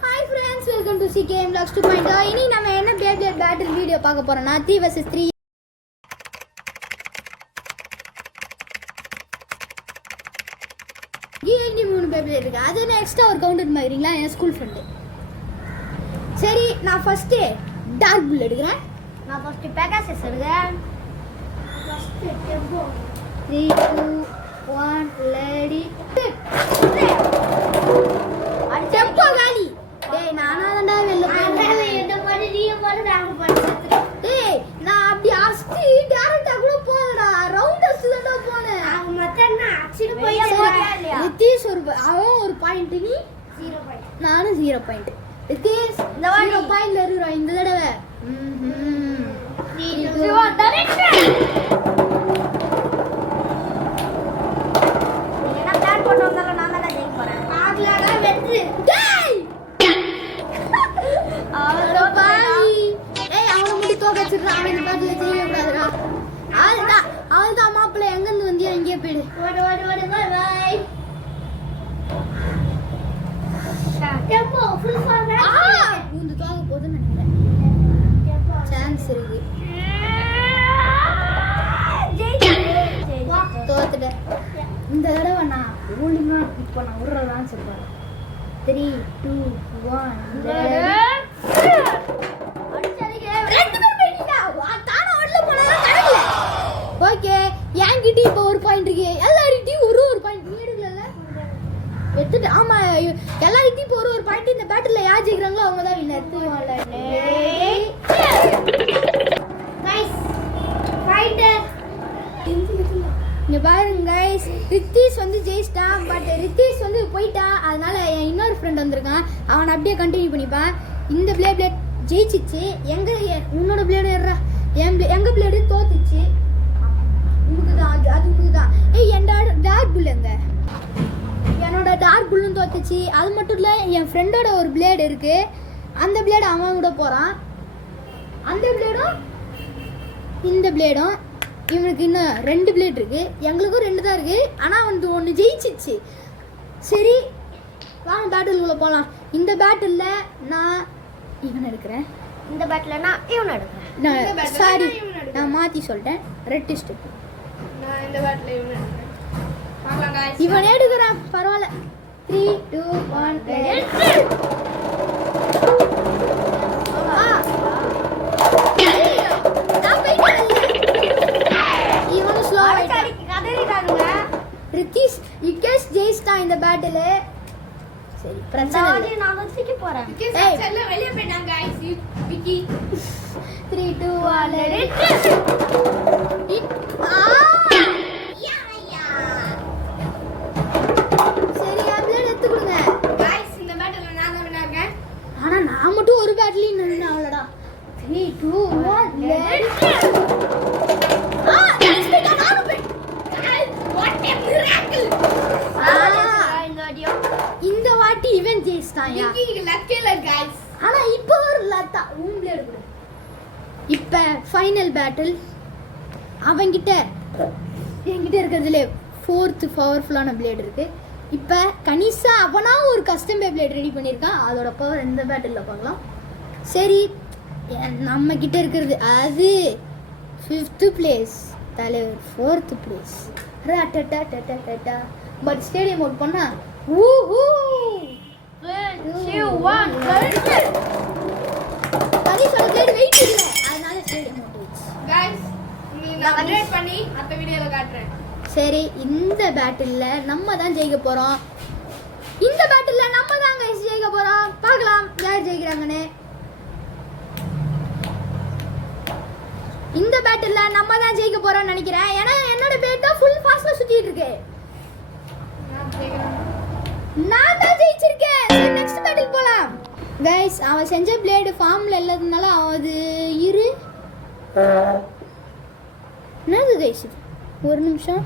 Hi friends, welcome to CKM Vlogs 2.0. இன்னைக்கு நம்ம என்ன Beyblade பேட்டில் வீடியோ பார்க்க போறோம்னா 3 vs 3. இங்கே 3 Beyblade இருக்கு. அது என்ன எக்ஸ்ட்ரா ஒரு கவுண்டர் மாதிரிங்களா என் ஸ்கூல் ஃப்ரெண்டு. சரி, நான் ஃபர்ஸ்ட் டார்க் புல் எடுக்கிறேன். நான் ஃபர்ஸ்ட் பெகாசஸ் எடுக்கிறேன். First tempo 3 2 1 ready. டெம்போ காலி. டேய் நானா தான்டா வெல்ல போறேன். இந்த மாதிரி நீ மாதிரி நாங்க படிச்சிட்டு. டேய் நான் அப்படி அஸ்தி டைரக்டா கூட போறடா. ரவுண்டர்ஸ் தான் போனேன். அவங்க மத்தன்னா அச்சிட்டு போய் நிதிஷ் அவன் ஒரு பாயிண்ட், நீ 0 பாயிண்ட். நானும் 0 பாயிண்ட். நிதிஷ் இந்த 0 பாயிண்ட்ல இருக்குறோம் இந்த தடவை. நீ 0 டைரக்ட். என்ன பிளான் போட்டு வந்தாலும் நான் தான் ஜெயிக்க போறேன். ஆகலடா வெற்றி. டேய் அவளோ பாய். ஏய் அவன முடி தோக்கச்சிடுறா. அவன் இந்த பாட்டுல செய்ய கூடாதுடா. அவள்தான் மாப்பிள்ளை எங்க இருந்து வந்தியா? இங்கே போயிடு. ஓடு bye bye. Tempo full form. இந்த தோக்க போதுன்னு நினைக்கிறேன். சான்ஸ் இருக்கு. தோத்துட்டேன் இந்த தடவை. நான் ரூலிங்கா இப்போ நான் விடுறதான்னு சொல்றேன். 3 2 1 ஓகே. என்கிட்ட இப்போ ஒரு பாயிண்ட் இருக்கு. எல்லார்கிட்டயும் ஒரு பாயிண்ட். நீ எடுக்கல எடுத்துட்டு. ஆமா, எல்லார்கிட்டயும் இப்போ ஒரு பாயிண்ட். இந்த பேட்டில்ல யார் ஜெயிக்கிறாங்களோ அவங்க தான் வின்னர். Nice fighter. இங்க பாருங்க கைஸ், ரித்தீஷ் வந்து ஜெயிச்சிட்டான். பட் ரித்தீஷ் வந்து போயிட்டான். அதனால என் இன்னொரு ஃப்ரெண்ட் வந்திருக்கான். அவன் அப்படியே கண்டினியூ பண்ணிப்பான். இந்த பிளேட் ஜெயிச்சிச்சு. உன்னோட பிளேடு ஏறா. எங்க பிளேடு தோத்துச்சு. உனக்கு தான் அது உனக்கு தான். ஏய் என்னோட டார்க் புல் எங்க? என்னோட டார்க் புல்லும் தோத்துச்சு. அது மட்டும் இல்லை, என் ஃப்ரெண்டோட ஒரு பிளேடு இருக்கு. அந்த பிளேடு அவன் கூட போகிறான். அந்த பிளேடும் இந்த பிளேடும். இவனுக்கு இன்னும் 2 பிளேட் இருக்கு. எங்களுக்கும் 2 தான் இருக்கு. ஆனால் வந்து ஒன்று ஜெயிச்சிச்சு. சரி வாங்க பேட்டிலுக்குள்ளே போகலாம். இந்த பேட்டிலில் நான் இவன் எடுக்கிறேன். இந்த பேட்டில் நான் இவன் எடுக்கிறேன். சாரி, நான் மாற்றி சொல்லிட்டேன். Red step. நான் இந்த பேட்டில் இவன் எடுக்கிறேன். பார்க்கலாம் गाइस. இவன் எடுக்கிறான், பரவாயில்ல. 3 2 1 இவனும் ஸ்லோ ஆயிட்டான். ரித்தீஷ் இகேஷ் ஜெயிச்சிட்டான் இந்த பேட்டில். சரி பிரச்சனை இல்லை. நான் தூக்கி போறேன். ஏய் எல்லாம் வெளிய போய்ட்டாங்க गाइस. விக்கி 3 2 1 ரெடி. சரி அப்படியே எடுத்து கொடுங்க गाइस. இந்த பேட்டில்ல நான் தான் வின்னர் இருக்கேன். ஆனா நான் மட்டும் ஒரு பேட்டில் நின்னு அவ்வளோடா. 3 2 1 ரெடி. இந்த வாட்டி இவன் ஜெயிச்சிட்டான்யா. விக்கி லக் இல்ல गाइस. ஆனா இப்போ ஒரு லத்தா ஊம்ல எடுக்குது. இப்போ ஃபைனல் பேட்டில். அவன்கிட்ட என்கிட்ட இருக்கிறதுல 4th பவர்ஃபுல்லான பிளேட் இருக்கு. இப்போ கனிஷா அவனா ஒரு கஸ்டம் பிளேட் ரெடி பண்ணியிருக்கான். அதோட பவர் இந்த பேட்டிலில் பார்க்கலாம். சரி, நம்ம கிட்ட இருக்கிறது அது 5th பிளேஸ் தலைவர், 4th place. But stadium out பண்ணா ஊஹூ 2 1 கனிஷோட பிளேட் வெயிட் இல்ல, அதனால ஸ்டேடியம் அவுட் ஆயிடுச்சு. गाइस, நான் அப்டேட் பண்ணி அடுத்த வீடியோல காட்டுறேன். சரி, இந்த பேட்டில்ல நம்ம தான் ஜெயிக்க போறோம். இந்த பேட்டில்ல நம்ம தான் கைஸ் ஜெயிக்க போறோம். பார்க்கலாம் யார் ஜெயிக்கிறாங்கன்னு. இந்த பேட்டில்ல நம்ம தான் ஜெயிக்க போறோம்னு நினைக்கிறேன். ஏன்னா என்னோட பிளேட் தான் ஃபுல் ஃபாஸ்ட்ல சுத்திட்டு இருக்கு. நான் ஜெயிக்கிறேன். நான் தான் ஜெயிச்சிருக்கேன். சரி நெக்ஸ்ட் பேட்டில் போலாம். கைஸ், அவன் செஞ்ச பிளேடு ஃபார்ம்ல இல்லாதனால அது இரு. என்னது கைஸ் இது? ஒரு நிமிஷம்.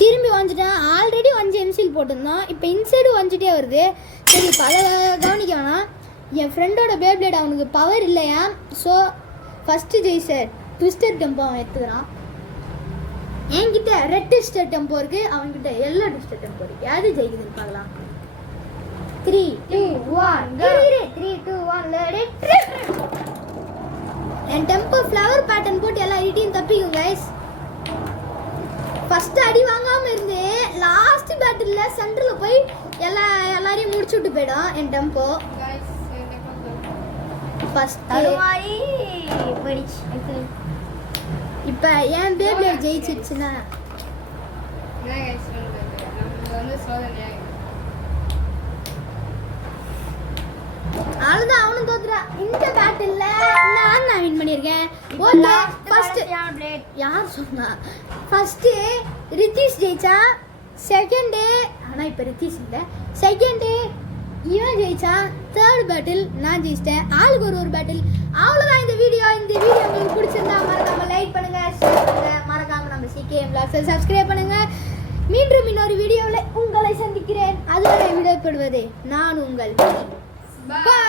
திரும்பி வந்துட்டேன். ஆல்ரெடி 5 எம்சில் போட்டிருந்தோம். இப்போ இன்சைடு வந்துட்டே வருது. சரி பல கவனிக்க வேணாம். என் ஃப்ரெண்டோட பேப்ளேட் அவனுக்கு பவர் இல்லையா. ஸோ ஃபஸ்ட்டு ஜெயிச்ச ட்விஸ்டர் டெம்போ அவன் எடுத்துக்கிறான். என்கிட்ட ரெட் ட்விஸ்டர் டெம்போ இருக்குது, அவன்கிட்ட எல்லோ ட்விஸ்டர் டெம்போ இருக்குது. யாரு ஜெயிக்குதுன்னு பார்க்கலாம். 3 2 1 go 3 2 1 let it trip. N tempo flower pattern போட்டு எல்லா எடிட்டையும் தப்பிக்கும் கைஸ். ஃபர்ஸ்ட் அடி வாங்காம இருந்து லாஸ்ட் பேட்டில்ல சென்டர்ல போய் எல்லாரையும் முடிச்சு விட்டு போயிடும் என் டெம்போ. गाइस देखो ஃபர்ஸ்ட் தருவாய் போயிடுச்சு. இப்போ என் பேபிளே ஜெயிச்சிருச்சுன்னா என்ன गाइस நம்ம வந்து சோதனையா அவ்வளோதான், அவனும் தோத்துறா. இந்த பேட்டில்ல நான் வின் பண்ணியிருக்கேன். ஓகே ஃபர்ஸ்ட் யார் சொன்னா? ஃபர்ஸ்ட் ரித்தீஷ் ஜெயிச்சா, செகண்ட் ஆனா இப்போ ரித்தீஷ் இல்லை, செகண்ட் இவன் ஜெயிச்சா, தேர்ட் பேட்டில் நான் ஜெயிச்சிட்டேன். ஆளுக்கு ஒரு பேட்டில். அவ்வளோதான் இந்த வீடியோ. இந்த வீடியோ உங்களுக்கு பிடிச்சிருந்தா மறக்காம லைக் பண்ணுங்க, ஷேர் பண்ணுங்க, மறக்காம நம்ம CKM Vlogs சப்ஸ்கிரைப் பண்ணுங்க. மீண்டும் இன்னொரு வீடியோவில் உங்களை சந்திக்கிறேன். அதுவரை விடைபெறுவது நான் உங்கள் Bye.